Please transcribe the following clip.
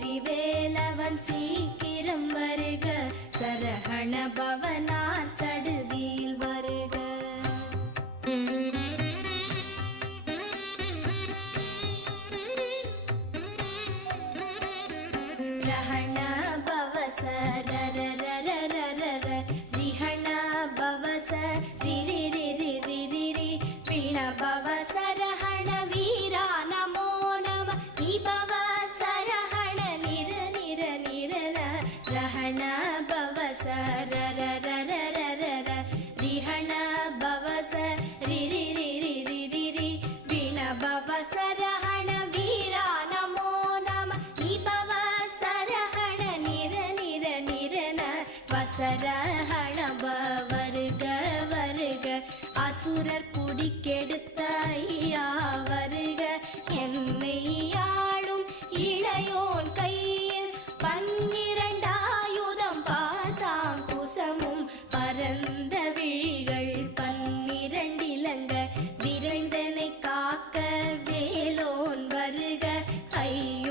திரிவேலவன் சீக்கிரம் வருக, சரஹண பவனார் சடுதியில் வருக. ரஹண பவச ரரரரரரர, ரிஹண பவச ரிரிரிரிரிரி, பிண பவச ரஹண வீரா நமோ நம, நிபவ சரஹண நிர நிர நிரன, ரஹண பவச ரரரரரரர, ரிஹண பவச ரிரிரிரிரிரி, பிண பவச ரஹண வீரா நமோ நம, நிபவ சரஹண நிர நிர நிரன, வசரஹண வருக வருக, அசுரர் குடிக்கெடுத்த ஐயா வருக, என்னை ஆளும் இளையோன் கையில் 12 பாசாம் குசமும் பரந்த விழிகள் 12 இலங்க, விரைந்தனை காக்க வேலோன் வருக, ஐயோ